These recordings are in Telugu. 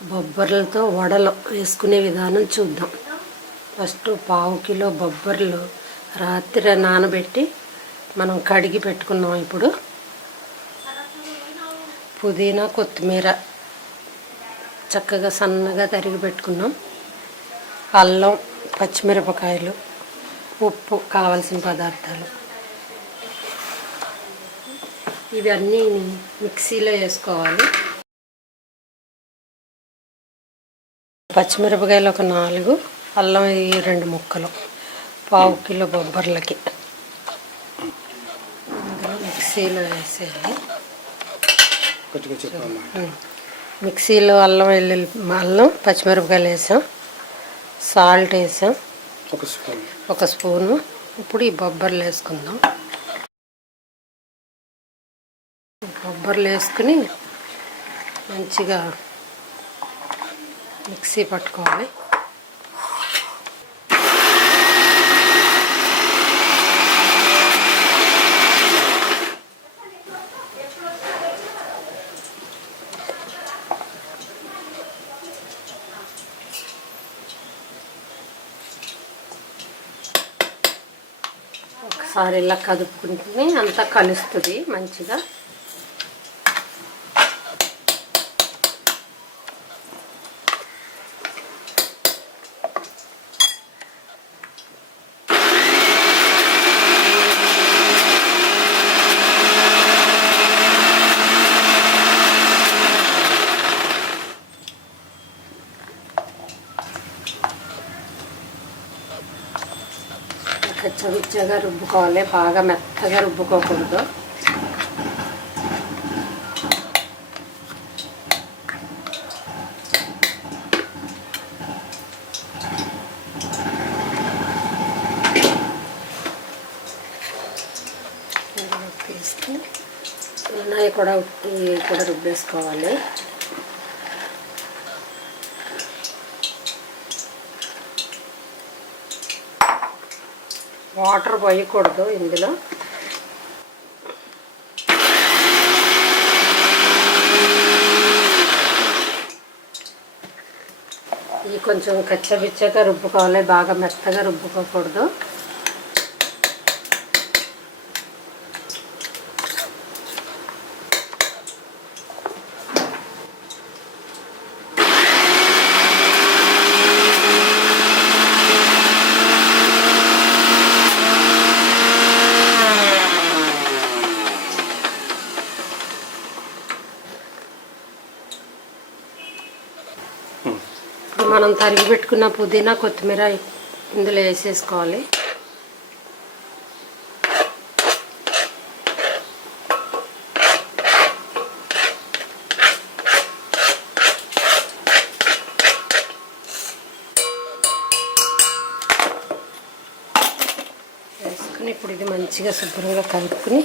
బొబ్బర్లతో వడలు వేసుకునే విధానం చూద్దాం. ఫస్ట్ 1/2 కిలో బొబ్బర్లు రాత్రి నానబెట్టి మనం కడిగి పెట్టుకున్నాం. ఇప్పుడు పుదీనా, కొత్తిమీర చక్కగా సన్నగా తరిగి పెట్టుకున్నాం. అల్లం, పచ్చిమిరపకాయలు, ఉప్పు, కావలసిన పదార్థాలు ఇవన్నీ మిక్సీలో వేసుకోవాలి. పచ్చిమిరపకాయలు ఒక 4, అల్లం 2 ముక్కలు, 1/2 కిలో బొబ్బర్లకి మిక్సీలో వేసేయాలి. మిక్సీలో అల్లం పచ్చిమిరపకాయలు వేసాం, సాల్ట్ వేసాం, ఒక స్పూను. ఇప్పుడు ఈ బొబ్బర్లు వేసుకుందాం. బొబ్బర్లు వేసుకుని మంచిగా మిక్సీ పట్టుకోవాలి. ఒకసారి ఇలా కదుపుకుంటే అంతా కలుస్తుంది మంచిగా. కచ్చగా రుబ్బుకోవాలి, బాగా మెత్తగా రుబ్బుకోకూడదు. తీసుకుని ఉన్నాయి కూడా రుబ్బేసుకోవాలి. వాటర్ పోయకూడదు ఇందులో. ఇది కొంచెం కచ్చబిచ్చగా రుబ్బుకోవాలి, బాగా మెత్తగా రుబ్బుకోకూడదు. మనం తరిగి పెట్టుకున్న పుదీనా, కొత్తిమీర ఇందులో వేసేసుకోవాలి. వేసుకుని ఇప్పుడు ఇది మంచిగా శుభ్రంగా కలుపుకుని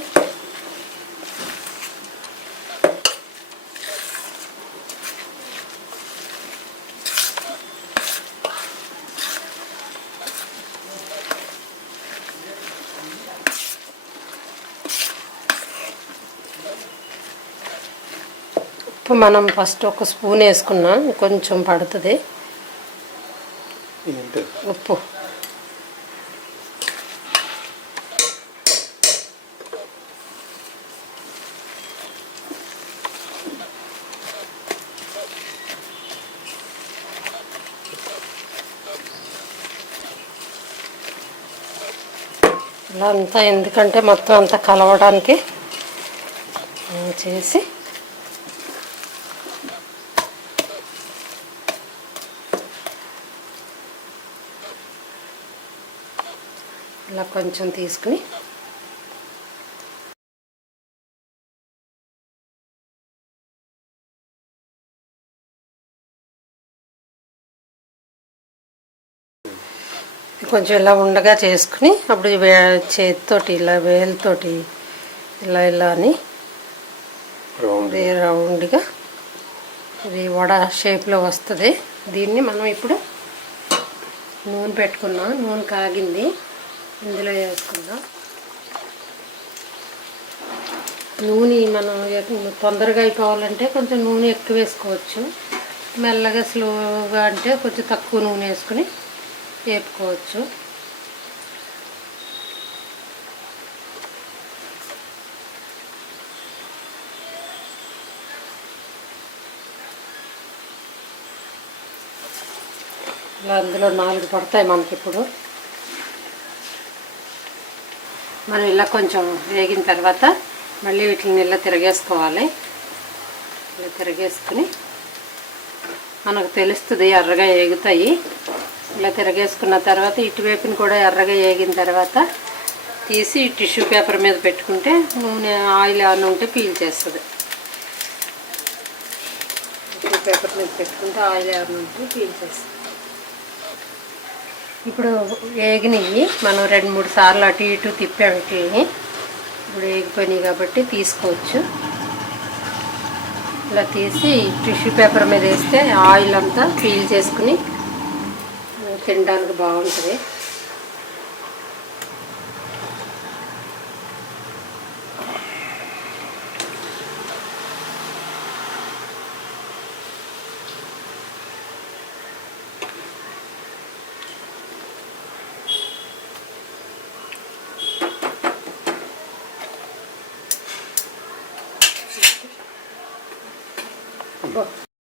మనం ఫస్ట్ ఒక స్పూన్ వేసుకున్నాం, కొంచెం పడుతుంది ఉప్పు. ఇలా అంతా ఎందుకంటే మొత్తం అంతా కలవడానికి చేసి ఇలా కొంచెం తీసుకుని కొంచెం ఇలా ఉండగా చేసుకుని అప్పుడు చేతితోటి ఇలా వేలుతోటి ఇలా అని రౌండ్గా ఇది వడ షేప్లో వస్తుంది. దీన్ని మనం ఇప్పుడు నూనె పెట్టుకున్నాం, నూనె కాగింది, ఇందులో వేసుకుందాం. నూనె మనం తొందరగా అయిపోవాలంటే కొంచెం నూనె ఎక్కువ వేసుకోవచ్చు. మెల్లగా స్లోగా అంటే కొంచెం తక్కువ నూనె వేసుకుని వేపుకోవచ్చు. ఇలా అందులో 4 పడతాయి మనకి. ఇప్పుడు మనం ఇలా కొంచెం వేగిన తర్వాత మళ్ళీ వీటిని ఇలా తిరగేసుకోవాలి. ఇలా తిరగేసుకుని మనకు తెలుస్తుంది ఎర్రగా వేగుతాయి. ఇలా తిరగేసుకున్న తర్వాత ఇటువైపుని కూడా ఎర్రగా వేగిన తర్వాత తీసి టిష్యూ పేపర్ మీద పెట్టుకుంటే నూనె ఆయిల్ ఏమైనా ఉంటే పీల్చేస్తుంది. టిష్యూ పేపర్ మీద పెట్టుకుంటే ఆయిల్ ఏమైనా ఉంటే పీల్చేస్తుంది. ఇప్పుడు వేగినవి మనం 2-3 సార్లు అటు ఇటు తిప్పాము. ఇప్పుడు వేగిపోయినాయి కాబట్టి తీసుకోవచ్చు. ఇలా తీసి టిష్యూ పేపర్ మీద వేస్తే ఆయిల్ అంతా పీల్ చేసుకుని తినడానికి బాగుంటుంది.